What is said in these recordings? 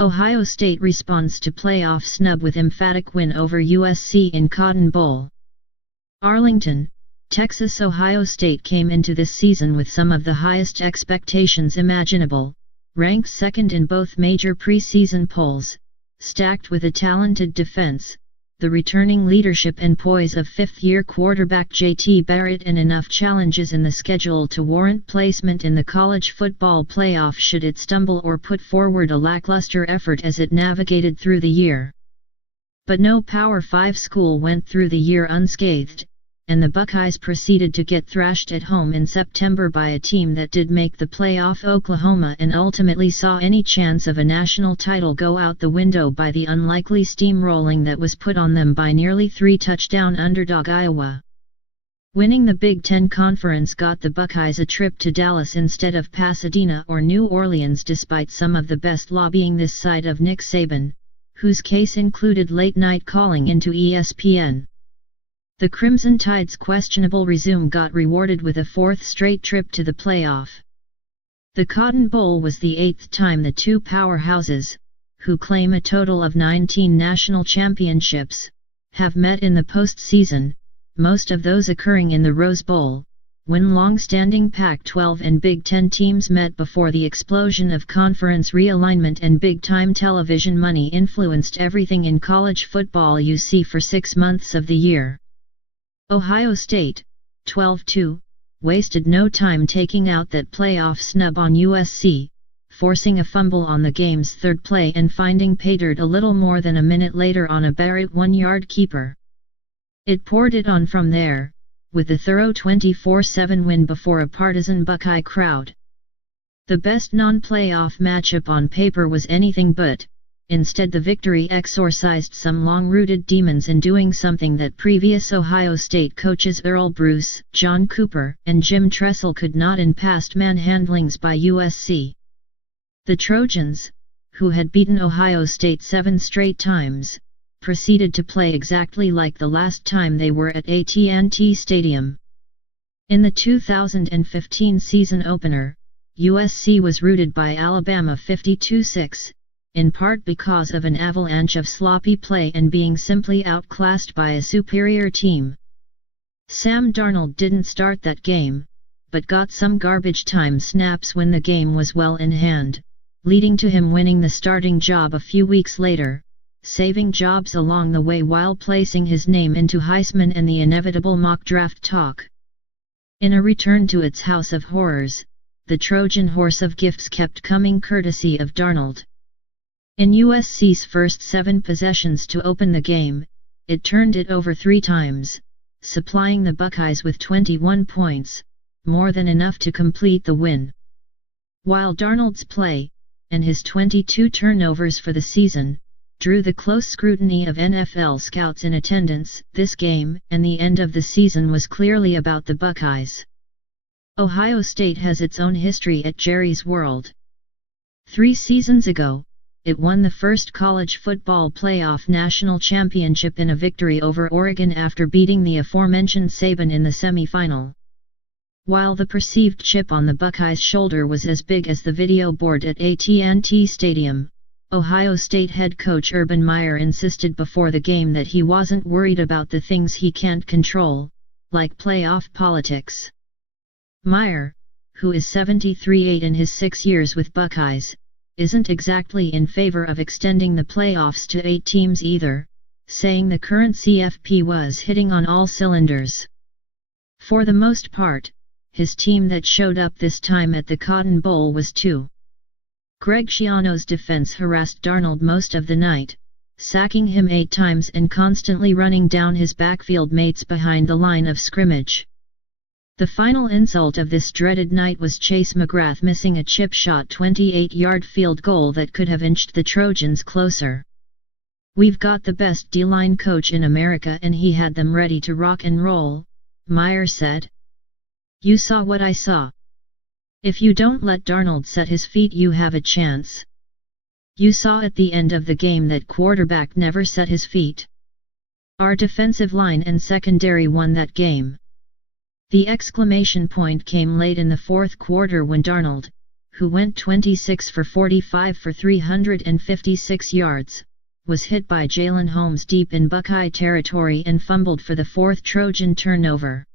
Ohio State responds to playoff snub with emphatic win over USC in Cotton Bowl. Arlington, Texas. Ohio State came into this season with some of the highest expectations imaginable, ranked second in both major preseason polls, stacked with a talented defense, the returning leadership and poise of fifth-year quarterback J.T. Barrett, and enough challenges in the schedule to warrant placement in the college football playoff should it stumble or put forward a lackluster effort as it navigated through the year. But no Power 5 school went through the year unscathed, and the Buckeyes proceeded to get thrashed at home in September by a team that did make the playoff, Oklahoma, and ultimately saw any chance of a national title go out the window by the unlikely steamrolling that was put on them by nearly 3-touchdown underdog Iowa. Winning the Big Ten Conference got the Buckeyes a trip to Dallas instead of Pasadena or New Orleans, despite some of the best lobbying this side of Nick Saban, whose case included late-night calling into ESPN. The Crimson Tide's questionable resume got rewarded with a fourth straight trip to the playoff. The Cotton Bowl was the eighth time the two powerhouses, who claim a total of 19 national championships, have met in the postseason, most of those occurring in the Rose Bowl, when long-standing Pac-12 and Big Ten teams met before the explosion of conference realignment and big-time television money influenced everything in college football you see for 6 months of the year. Ohio State, 12-2, wasted no time taking out that playoff snub on USC, forcing a fumble on the game's third play and finding pay dirt a little more than a minute later on a Barrett 1-yard keeper. It poured it on from there, with a thorough 24-7 win before a partisan Buckeye crowd. The best non-playoff matchup on paper was anything but. Instead, the victory exorcised some long-rooted demons in doing something that previous Ohio State coaches Earl Bruce, John Cooper, and Jim Tressel could not in past manhandlings by USC. The Trojans, who had beaten Ohio State 7 straight times, proceeded to play exactly like the last time they were at AT&T Stadium. In the 2015 season opener, USC was routed by Alabama 52-6. In part because of an avalanche of sloppy play and being simply outclassed by a superior team. Sam Darnold didn't start that game, but got some garbage time snaps when the game was well in hand, leading to him winning the starting job a few weeks later, saving jobs along the way while placing his name into Heisman and the inevitable mock draft talk. In a return to its house of horrors, the Trojan horse of gifts kept coming courtesy of Darnold. In USC's first 7 possessions to open the game, it turned it over 3 times, supplying the Buckeyes with 21 points, more than enough to complete the win. While Darnold's play, and his 22 turnovers for the season, drew the close scrutiny of NFL scouts in attendance, this game and the end of the season was clearly about the Buckeyes. Ohio State has its own history at Jerry's World. 3 seasons ago, it won the first college football playoff national championship in a victory over Oregon after beating the aforementioned Saban in the semifinal. While the perceived chip on the Buckeyes' shoulder was as big as the video board at AT&T Stadium, Ohio State head coach Urban Meyer insisted before the game that he wasn't worried about the things he can't control, like playoff politics. Meyer, who is 73-8 in his 6 years with Buckeyes, isn't exactly in favor of extending the playoffs to 8 teams either, saying the current CFP was hitting on all cylinders. For the most part, his team that showed up this time at the Cotton Bowl was 2. Greg Schiano's defense harassed Darnold most of the night, sacking him 8 times and constantly running down his backfield mates behind the line of scrimmage. The final insult of this dreaded night was Chase McGrath missing a chip shot 28-yard field goal that could have inched the Trojans closer. "We've got the best D-line coach in America and he had them ready to rock and roll," Meyer said. "You saw what I saw. If you don't let Darnold set his feet you have a chance. You saw at the end of the game that quarterback never set his feet. Our defensive line and secondary won that game." The exclamation point came late in the fourth quarter when Darnold, who went 26 for 45 for 356 yards, was hit by Jalen Holmes deep in Buckeye territory and fumbled for the fourth Trojan turnover.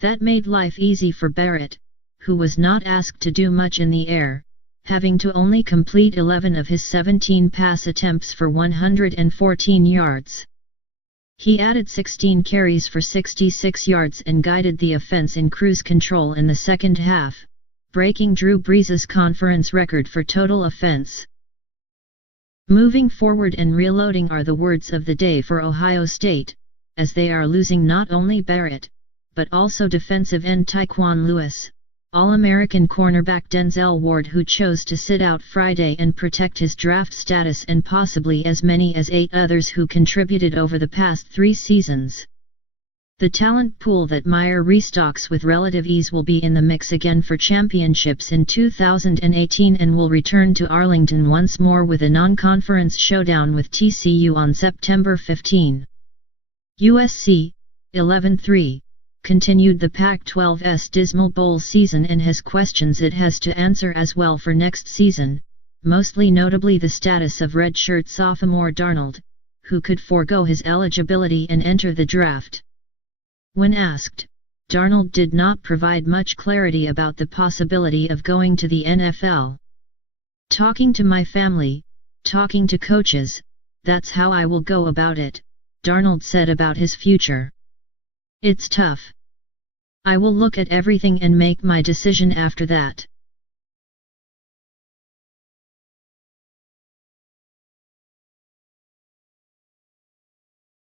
That made life easy for Barrett, who was not asked to do much in the air, having to only complete 11 of his 17 pass attempts for 114 yards. He added 16 carries for 66 yards and guided the offense in cruise control in the second half, breaking Drew Brees' conference record for total offense. Moving forward and reloading are the words of the day for Ohio State, as they are losing not only Barrett, but also defensive end Tyquan Lewis, All-American cornerback Denzel Ward, who chose to sit out Friday and protect his draft status, and possibly as many as 8 others who contributed over the past 3 seasons. The talent pool that Meyer restocks with relative ease will be in the mix again for championships in 2018 and will return to Arlington once more with a non-conference showdown with TCU on September 15. USC, 11-3. Continued the Pac-12's dismal bowl season and has questions it has to answer as well for next season, mostly notably the status of redshirt sophomore Darnold, who could forego his eligibility and enter the draft. When asked, Darnold did not provide much clarity about the possibility of going to the NFL. "Talking to my family, talking to coaches, that's how I will go about it," Darnold said about his future. "It's tough. I will look at everything and make my decision after that."